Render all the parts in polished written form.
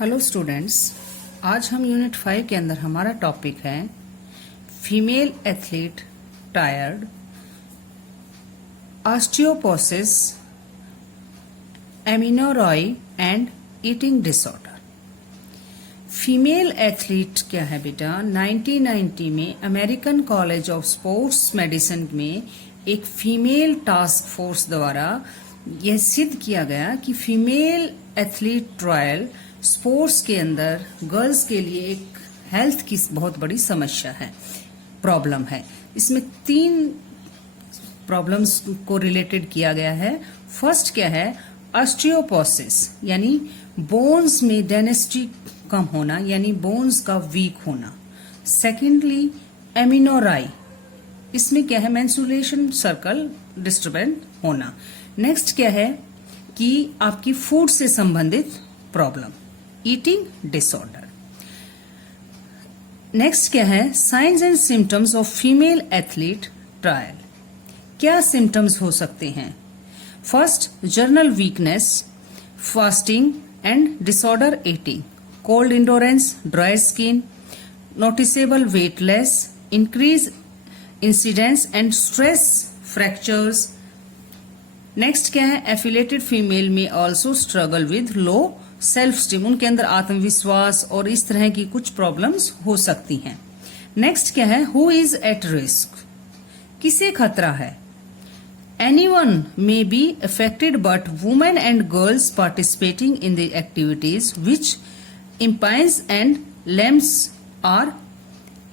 Hello students, आज हम unit 5 के अंदर हमारा टॉपिक है female athlete triad, osteoporosis, amenorrhoea and eating disorder. Female athlete क्या है बेटा? 1990 में American college of sports medicine में एक फीमेल टास्क फोर्स द्वारा यह सिद्ध किया गया कि फीमेल एथलीट ट्रायल स्पोर्ट्स के अंदर गर्ल्स के लिए एक हेल्थ की बहुत बड़ी समस्या है, प्रॉब्लम है। इसमें 3 प्रॉब्लम्स को रिलेटेड किया गया है। फर्स्ट क्या है? ऑस्टियोपोरोसिस, यानी बोन्स में डेंसिटी कम होना, यानी बोन्स का वीक होना। सेकेंडली एमिनोराई, इसमें क्या है? मेंस्ट्रुएशन सर्कल डिस्टर्बेंट होना। नेक्स्ट क्या है कि आपकी फूड से संबंधित प्रॉब्लम, ईटिंग डिसऑर्डर। नेक्स्ट क्या है? Science and symptoms of female athlete trial. क्या सिम्टम्स हो सकते हैं? First, journal weakness, fasting and disorder eating, cold endurance, dry skin, noticeable weight less, increase incidence and stress fractures. Next क्या है? Affiliated female में also struggle with low self esteem, उनके अंदर आत्मविश्वास और इस तरह की कुछ प्रॉब्लम्स हो सकती हैं। नेक्स्ट क्या है? हु इज एट रिस्क, किसे खतरा है? Anyone may be affected but women and girls participating in the activities which emphasise and leanness are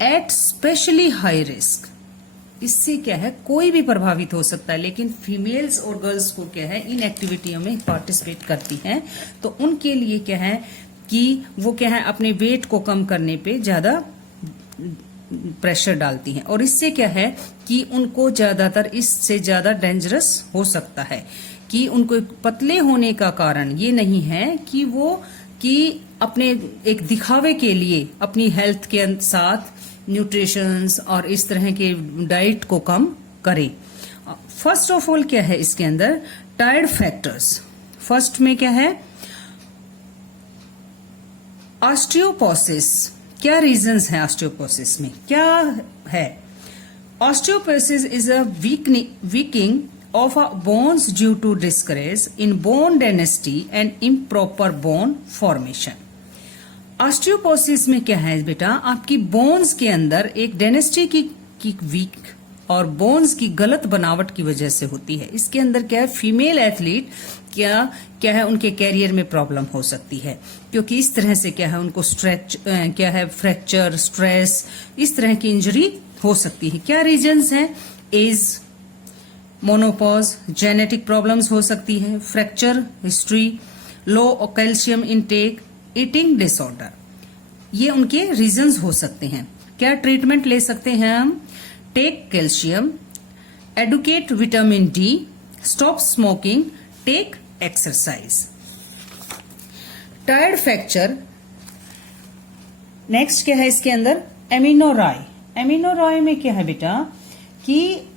at especially high risk. इससे क्या है? कोई भी प्रभावित हो सकता है, लेकिन फीमेल्स और गर्ल्स को क्या है, इन एक्टिविटियों में पार्टिसिपेट करती हैं, तो उनके लिए क्या है कि वो क्या है, अपने वेट को कम करने पे ज्यादा प्रेशर डालती हैं, और इससे क्या है कि उनको ज्यादातर इससे ज्यादा डेंजरस हो सकता है कि उनको पतले होने का कारण ये नहीं है कि वो कि अपने एक दिखावे के लिए अपनी हेल्थ के साथ न्यूट्रिशंस और इस तरह के डाइट को कम करें। फर्स्ट ऑफ ऑल क्या है इसके अंदर? Tired factors. फर्स्ट में क्या है? ऑस्टियोपोरोसिस। क्या रीजंस हैं ऑस्टियोपोरोसिस में? क्या है? Osteoporosis is a weakening of bones due to decrease in bone density and improper bone formation. Osteoporosis में क्या है बेटा? आपकी बोन्स के अंदर एक डेंसिटी की वीक और बोन्स की गलत बनावट की वजह से होती है। इसके अंदर क्या है? फीमेल एथलीट क्या है, उनके कैरियर में प्रॉब्लम हो सकती है, क्योंकि इस तरह से क्या है, उनको फ्रैक्चर, स्ट्रेस, इस तरह की इंजरी हो सकती है। क्या रीजंस हैं? एज, मोनोपॉज, जेनेटिक प्रॉब्लम्स हो सकती है, फ्रैक्चर हिस्ट्री, लो कैल्शियम इनटेक, ईटिंग डिसऑर्डर, ये उनके रीजंस हो सकते हैं। क्या ट्रीटमेंट ले सकते हैं हम? Take calcium, educate vitamin D, stop smoking, take exercise. Tired fracture. Next क्या है इसके अंदर? एमिनोरॉय। एमिनोरॉय में क्या है बेटा कि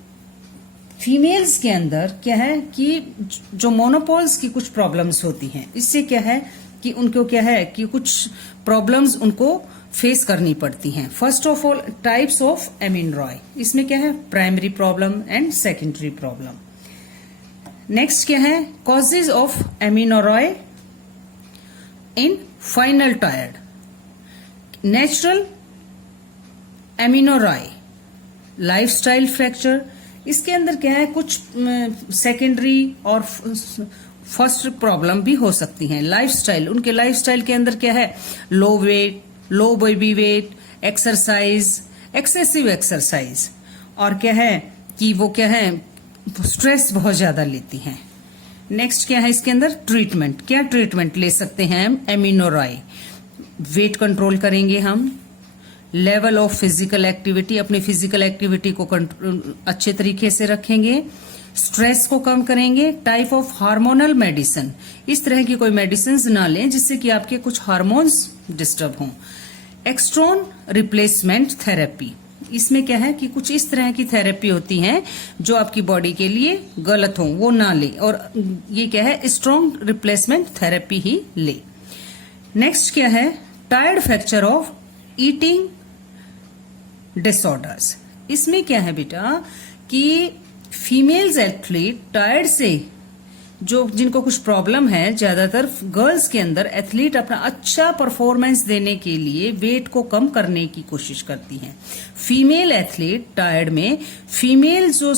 फीमेल्स के अंदर क्या है कि जो मोनोपोल्स की कुछ प्रॉब्लम्स होती हैं, इससे क्या है कि उनको क्या है कि कुछ प्रॉब्लम्स उनको फेस करनी पड़ती हैं। First of all, types of amenorrhoea. इसमें क्या है? Primary problem and secondary problem. Next क्या है? Causes of amenorrhoea in final triad. Natural amenorrhoea, lifestyle fracture. इसके अंदर क्या है? कुछ सेकेंडरी और फर्स्ट प्रॉब्लम भी हो सकती हैं। लाइफस्टाइल, उनके लाइफस्टाइल के अंदर क्या है? Low weight, low baby weight, exercise, excessive exercise, और क्या है कि वो क्या है, स्ट्रेस बहुत ज्यादा लेती हैं। नेक्स्ट क्या है इसके अंदर? ट्रीटमेंट। क्या ट्रीटमेंट ले सकते हैं हम? एमिनोरॉय, वेट कंट्रोल करेंगे हम, लेवल ऑफ फिजिकल एक्टिविटी, अपनी फिजिकल एक्टिविटी को अच्छे तरीके से रखेंगे, स्ट्रेस को कम करेंगे, टाइप ऑफ हार्मोनल मेडिसिन, इस तरह की कोई मेडिसिन ना लें जिससे कि आपके कुछ हार्मोन्स डिस्टर्ब हों। एक्सट्रॉन रिप्लेसमेंट थेरेपी, इसमें क्या है कि कुछ इस तरह की थेरेपी होती हैं जो आपकी बॉडी के लिए गलत हो, वो ना ले, और ये क्या है? स्ट्रॉन्ग रिप्लेसमेंट थेरेपी ही ले। नेक्स्ट क्या है, tired factor of eating disorders. इसमें क्या है बेटा कि फीमेल्स एथलीट टायर्ड से, जो जिनको कुछ प्रॉब्लम है, ज्यादातर गर्ल्स के अंदर एथलीट अपना अच्छा परफॉर्मेंस देने के लिए वेट को कम करने की कोशिश करती हैं। फीमेल एथलीट टायर्ड में फीमेल जो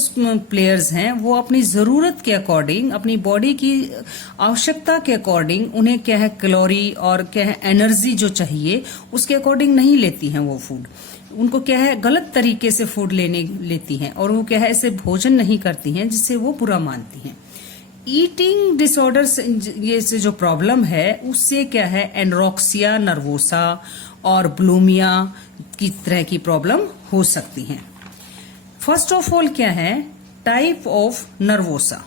प्लेयर्स हैं वो अपनी जरूरत के अकॉर्डिंग, अपनी बॉडी की आवश्यकता के अकॉर्डिंग उन्हें क्या है कैलोरी और क्या है एनर्जी जो चाहिए उसके अकॉर्डिंग नहीं लेती हैं वो फूड। उनको क्या है गलत तरीके से फूड लेती हैं और वो क्या है ऐसे भोजन नहीं करती हैं जिससे वो बुरा मानती हैं। ईटिंग डिसऑर्डर ये से जो प्रॉब्लम है उससे क्या है एनोरेक्सिया नर्वोसा और बुलिमिया की तरह की प्रॉब्लम हो सकती हैं। फर्स्ट ऑफ ऑल क्या है, type of nervosa,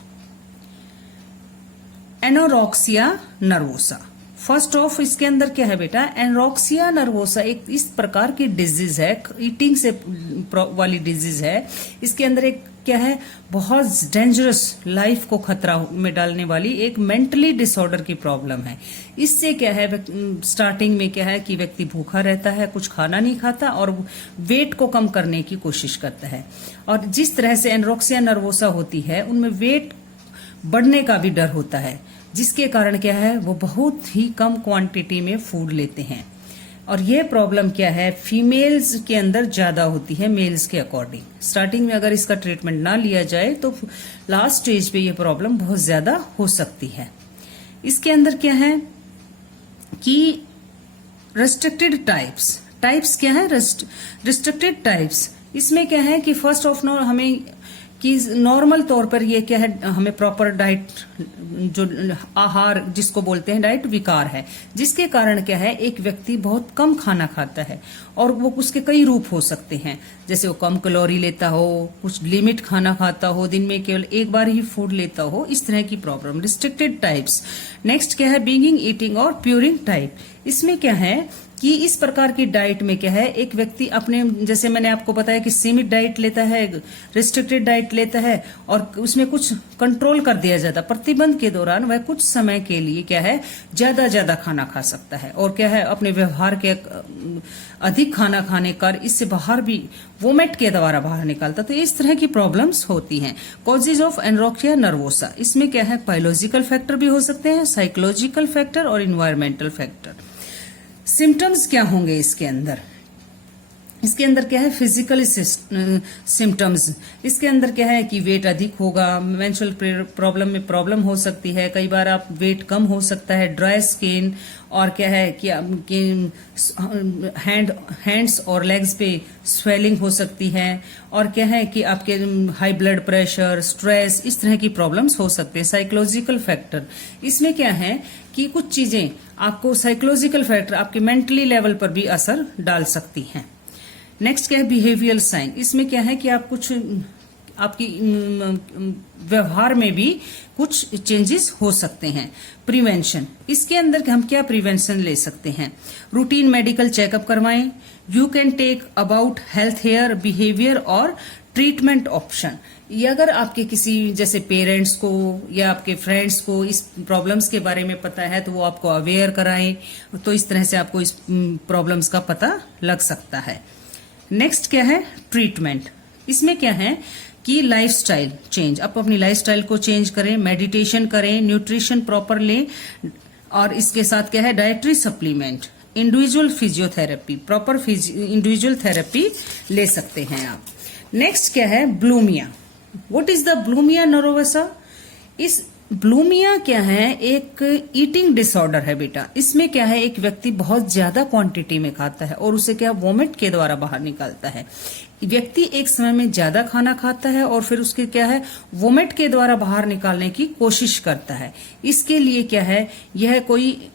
anorexia nervosa. First of इसके अंदर क्या है बेटा, एनोरेक्सिया नर्वोसा एक इस प्रकार की डिजीज है, ईटिंग से वाली डिजीज है। इसके अंदर एक क्या है बहुत डेंजरस, लाइफ को खतरा में डालने वाली एक मेंटली डिसऑर्डर की प्रॉब्लम है। इससे क्या है स्टार्टिंग में क्या है कि व्यक्ति भूखा रहता है, कुछ खाना नहीं खाता और वेट को कम करने की कोशिश करता है। और जिस तरह से एनोरेक्सिया नर्वोसा होती है उनमें वेट बढ़ने का भी डर होता है, जिसके कारण क्या है वो बहुत ही कम क्वांटिटी में फूड लेते हैं। और ये प्रॉब्लम क्या है फीमेल्स के अंदर ज्यादा होती है मेल्स के अकॉर्डिंग। स्टार्टिंग में अगर इसका ट्रीटमेंट ना लिया जाए तो लास्ट स्टेज पे ये प्रॉब्लम बहुत ज्यादा हो सकती है। इसके अंदर क्या है कि रेस्ट्रिक्टेड टाइप्स क्या है, रिस्ट्रिक्टेड टाइप्स। इसमें क्या है कि फर्स्ट ऑफ ऑल हमें कि नॉर्मल तौर पर ये क्या है हमें प्रॉपर डाइट, जो आहार जिसको बोलते हैं डाइट विकार है, जिसके कारण क्या है एक व्यक्ति बहुत कम खाना खाता है और वो उसके कई रूप हो सकते हैं, जैसे वो कम कैलोरी लेता हो, कुछ लिमिट खाना खाता हो, दिन में केवल एक बार ही फूड लेता हो, इस तरह की प्रॉब्लम, रिस्ट्रिक्टेड टाइप्स। नेक्स्ट क्या है बिंगिंग ईटिंग और प्यूरिंग टाइप। इसमें क्या है कि इस प्रकार की डाइट में क्या है एक व्यक्ति अपने, जैसे मैंने आपको बताया कि सीमित डाइट लेता है, रिस्ट्रिक्टेड डाइट लेता है और उसमें कुछ कंट्रोल कर दिया जाता है। प्रतिबंध के दौरान वह कुछ समय के लिए क्या है ज्यादा खाना खा सकता है और क्या है अपने व्यवहार के अधिक खाना खाने कर इससे बाहर भी वोमिट के द्वारा बाहर निकालता। तो इस तरह की प्रॉब्लम्स होती हैं। कॉजेज ऑफ एनोरेक्सिया नर्वोसा, इसमें क्या है बायोलॉजिकल फैक्टर भी हो सकते हैं, साइकोलॉजिकल फैक्टर और इन्वायरमेंटल फैक्टर। सिम्टम्स क्या होंगे इसके अंदर, इसके अंदर क्या है फिजिकल सिम्टम्स। इसके अंदर क्या है कि वेट अधिक होगा, मेंस्ट्रुअल प्रॉब्लम में प्रॉब्लम हो सकती है, कई बार आप वेट कम हो सकता है, ड्राई स्किन, और क्या है कि हैंड्स और लेग्स पे स्वेलिंग हो सकती है, और क्या है कि आपके हाई ब्लड प्रेशर, स्ट्रेस, इस तरह की प्रॉब्लम्स हो सकते हैं। साइकोलॉजिकल फैक्टर, इसमें क्या है कि कुछ चीजें आपको साइकोलॉजिकल फैक्टर आपके मेंटली लेवल पर भी असर डाल सकती हैं। नेक्स्ट क्या है बिहेवियरल साइन। इसमें क्या है कि आप कुछ आपकी व्यवहार में भी कुछ चेंजेस हो सकते हैं। प्रिवेंशन, इसके अंदर हम क्या प्रिवेंशन ले सकते हैं, रूटीन मेडिकल चेकअप करवाएं, you can take about health hair behaviour और ट्रीटमेंट ऑप्शन। ये अगर आपके किसी जैसे पेरेंट्स को या आपके फ्रेंड्स को इस प्रॉब्लम्स के बारे में पता है तो वो आपको अवेयर कराएं, तो इस तरह से आपको इस प्रॉब्लम्स का पता लग सकता है। नेक्स्ट क्या है ट्रीटमेंट। इसमें क्या है कि लाइफस्टाइल चेंज, आप अपनी लाइफस्टाइल को चेंज करें, मेडिटेशन करें, न्यूट्रिशन प्रॉपर लें, और इसके साथ क्या है dietary supplement, individual physiotherapy, proper individual therapy ले सकते हैं आप। नेक्स्ट क्या है bulimia. What is the bulimia nervosa. इस बुलिमिया क्या है एक ईटिंग डिसऑर्डर है बेटा। इसमें क्या है एक व्यक्ति बहुत ज्यादा क्वांटिटी में खाता है और उसे क्या वोमिट के द्वारा बाहर निकालता है। व्यक्ति एक समय में ज्यादा खाना खाता है और फिर उसके क्या है वोमिट के द्वारा बाहर निकालने की कोशिश करता है। इसके लिए क्या है यह कोई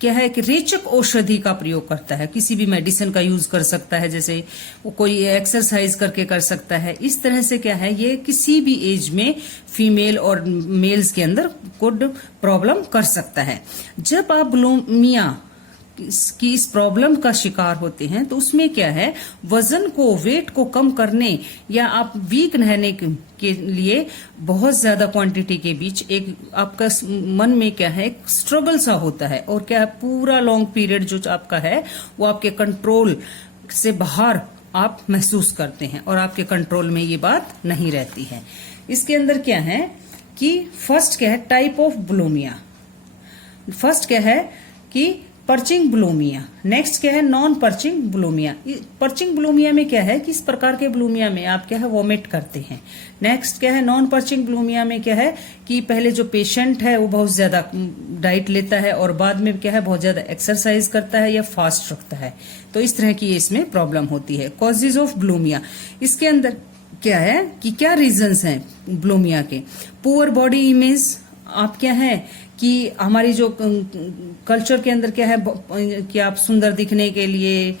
क्या है कि रेचक औषधि का प्रयोग करता है, किसी भी मेडिसिन का यूज कर सकता है, जैसे वो कोई एक्सरसाइज करके कर सकता है। इस तरह से क्या है ये किसी भी एज में फीमेल और मेल्स के अंदर कुछ प्रॉब्लम कर सकता है। जब आप बुलिमिया की इस प्रॉब्लम का शिकार होते हैं तो उसमें क्या है, वजन को, वेट को कम करने या आप वीक रहने के लिए बहुत ज्यादा क्वांटिटी के बीच एक आपका मन में क्या है, एक स्ट्रगल सा होता है और क्या है, पूरा लॉन्ग पीरियड जो आपका है वो आपके कंट्रोल से बाहर आप महसूस करते हैं और आपके कंट्रोल में ये बात नहीं रहती है। इसके अंदर क्या है कि फर्स्ट क्या है, टाइप ऑफ बुलिमिया। फर्स्ट क्या है कि पर्चिंग बुलिमिया, नेक्स्ट क्या है, non perching bulimia. Perching bulimia में क्या है कि इस प्रकार के बुलिमिया में आप क्या है, वॉमिट करते हैं। नेक्स्ट क्या है, नॉन पर्चिंग बुलिमिया में क्या है कि पहले जो पेशेंट है वो बहुत ज्यादा डाइट लेता है और बाद में क्या है, बहुत ज्यादा एक्सरसाइज करता है या फास्ट रखता है, तो इस तरह की इसमें प्रॉब्लम होती है। कॉजेज ऑफ बुलिमिया, इसके अंदर क्या है कि क्या रीजंस हैं बुलिमिया के। पुअर बॉडी इमेज, आप क्या है कि हमारी जो कल्चर के अंदर क्या है कि आप सुंदर दिखने के लिए,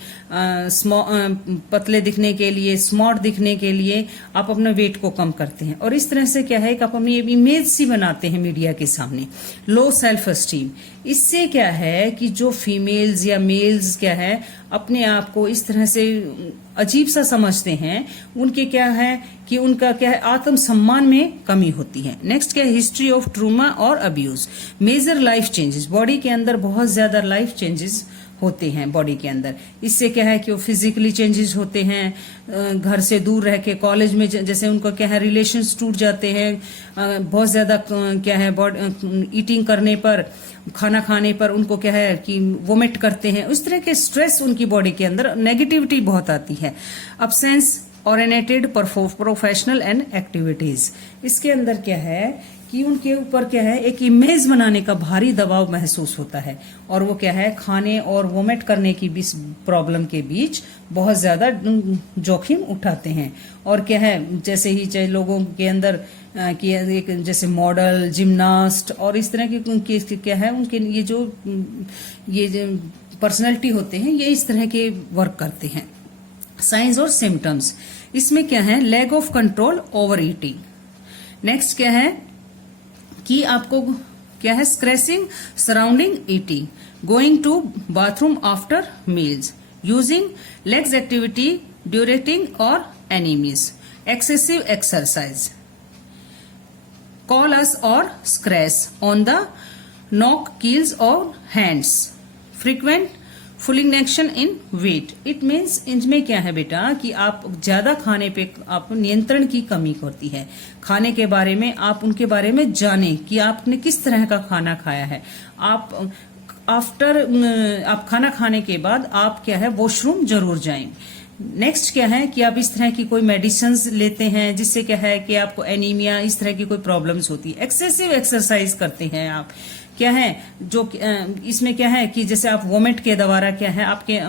पतले दिखने के लिए, स्मार्ट दिखने के लिए आप अपने वेट को कम करते हैं और इस तरह से क्या है कि आप अपनी इमेज सी बनाते हैं मीडिया के सामने। लो सेल्फ एस्टीम, इससे क्या है कि जो फीमेल्स या मेल्स क्या है अपने आप को इस तरह से अजीब सा समझते हैं, उनके क्या है कि उनका क्या है, आत्मसम्मान में कमी होती है। नेक्स्ट क्या है, हिस्ट्री ऑफ ट्रूमा और abuse. Major life changes, body के अंदर बहुत ज्यादा लाइफ चेंजेस होते हैं बॉडी के अंदर। इससे क्या है कि वो फिजिकली चेंजेस होते हैं, घर से दूर रह के कॉलेज में जैसे उनको क्या है रिलेशंस टूट जाते हैं, बहुत ज्यादा क्या है ईटिंग करने पर, खाना खाने पर उनको क्या है कि वोमिट करते हैं, उस तरह के स्ट्रेस उनकी बॉडी के अंदर, नेगेटिविटी बहुत आती है। Absence oriented professional and activities, इसके अंदर क्या है कि उनके ऊपर क्या है एक इमेज बनाने का भारी दबाव महसूस होता है और वो क्या है खाने और वोमिट करने की भी प्रॉब्लम के बीच बहुत ज्यादा जोखिम उठाते हैं। और क्या है जैसे ही चाहे लोगों के अंदर कि एक जैसे मॉडल, जिम्नास्ट और इस तरह की क्या है उनके ये जो पर्सनैलिटी होते हैं ये इस तरह के वर्क करते हैं। साइंस और सिम्टम्स, इसमें क्या है, lack of control over eating. Next क्या है कि आपको क्या है, scratching surrounding eating, going to bathroom after meals, using laxatives diuretics और एनीमीज, एक्सेसिव एक्सरसाइज, कॉलस और scratch on the knuckles, heels और hands, frequent fluctuation in weight. It means इनमें क्या है बेटा कि आप ज्यादा खाने पे आप नियंत्रण की कमी होती है। खाने के बारे में आप उनके बारे में जाने कि आपने किस तरह का खाना खाया है। आप आप खाना खाने के बाद आप क्या है वॉशरूम जरूर जाएं। नेक्स्ट क्या है कि आप इस तरह की कोई मेडिसिन लेते हैं जिससे क्या है कि आपको एनीमिया इस तरह की कोई प्रॉब्लम्स होती है। एक्सेसिव एक्सरसाइज करते हैं आप, क्या है जो इसमें क्या है कि जैसे आप वोमिट के द्वारा क्या है आपके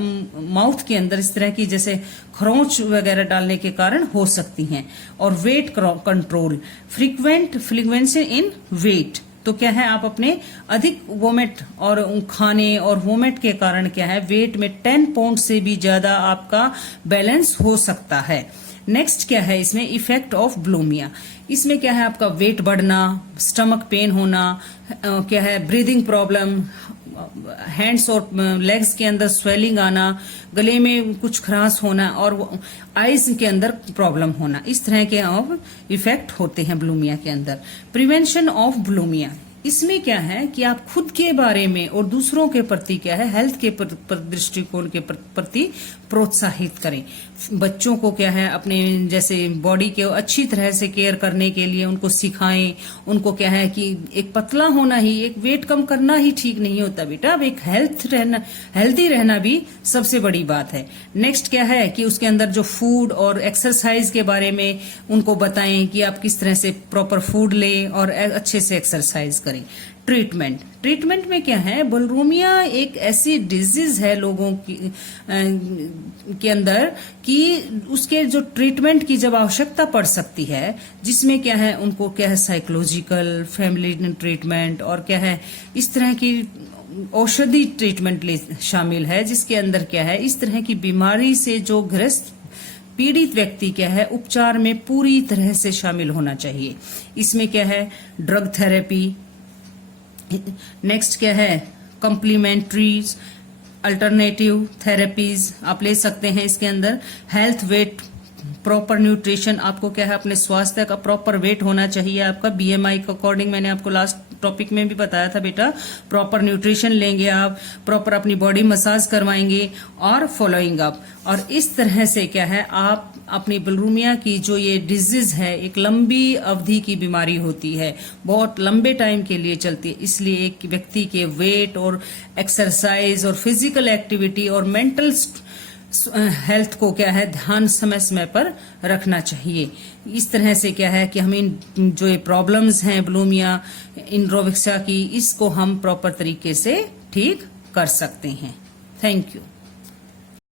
माउथ के अंदर इस तरह की जैसे खरोंच वगैरह डालने के कारण हो सकती हैं। और weight control, frequency in weight, तो क्या है आप अपने अधिक वोमिट और खाने और वोमिट के कारण क्या है वेट में 10 पाउंड से भी ज्यादा आपका बैलेंस हो सकता है। नेक्स्ट क्या है इसमें, इफेक्ट ऑफ बुलिमिया, इसमें क्या है आपका वेट बढ़ना, स्टमक पेन होना, क्या है ब्रीदिंग प्रॉब्लम, हैंड्स और लेग्स के अंदर स्वेलिंग आना, गले में कुछ खराश होना और आईज के अंदर प्रॉब्लम होना, इस तरह के इफेक्ट होते हैं बुलिमिया के अंदर। प्रिवेंशन ऑफ बुलिमिया, इसमें क्या है कि आप खुद के बारे में और दूसरों के प्रति क्या है हेल्थ के दृष्टिकोण के प्रति प्रोत्साहित करें। बच्चों को क्या है अपने जैसे बॉडी के अच्छी तरह से केयर करने के लिए उनको सिखाएं। उनको क्या है कि एक पतला होना ही, एक वेट कम करना ही ठीक नहीं होता बेटा, अब एक हेल्थी रहना भी सबसे बड़ी बात है। नेक्स्ट क्या है कि उसके अंदर जो फूड और एक्सरसाइज के बारे में उनको बताएं कि आप किस तरह से प्रॉपर फूड लें और अच्छे से एक्सरसाइज करें। ट्रीटमेंट में क्या है, बुलिमिया एक ऐसी डिजीज है लोगों की के अंदर कि उसके जो ट्रीटमेंट की जब आवश्यकता पड़ सकती है, जिसमें क्या है उनको क्या है साइकोलॉजिकल, फैमिली ट्रीटमेंट और क्या है इस तरह की औषधि ट्रीटमेंट शामिल है, जिसके अंदर क्या है इस तरह की बीमारी से जो ग्रस्त पीड़ित व्यक्ति क्या है उपचार में पूरी तरह से शामिल होना चाहिए। इसमें क्या है ड्रग थेरेपी, नेक्स्ट क्या है कॉम्प्लीमेंट्रीज, अल्टरनेटिव थेरेपीज आप ले सकते हैं इसके अंदर। हेल्थ वेट, प्रॉपर न्यूट्रिशन, आपको क्या है अपने स्वास्थ्य का प्रॉपर वेट होना चाहिए आपका बीएमआई के अकॉर्डिंग। मैंने आपको लास्ट टॉपिक में भी बताया था बेटा, प्रॉपर न्यूट्रिशन लेंगे आप, प्रॉपर अपनी बॉडी मसाज करवाएंगे और फॉलोइंग अप। और इस तरह से क्या है आप अपनी बुलिमिया की जो ये डिजीज है, एक लंबी अवधि की बीमारी होती है, बहुत लंबे टाइम के लिए चलती है, इसलिए एक व्यक्ति के वेट और एक्सरसाइज और फिजिकल एक्टिविटी और मेंटल हेल्थ को क्या है ध्यान समय समय पर रखना चाहिए। इस तरह से क्या है कि हम इन जो ये प्रॉब्लम्स हैं बुलिमिया, एनोरेक्सिया की, इसको हम प्रॉपर तरीके से ठीक कर सकते हैं। Thank you.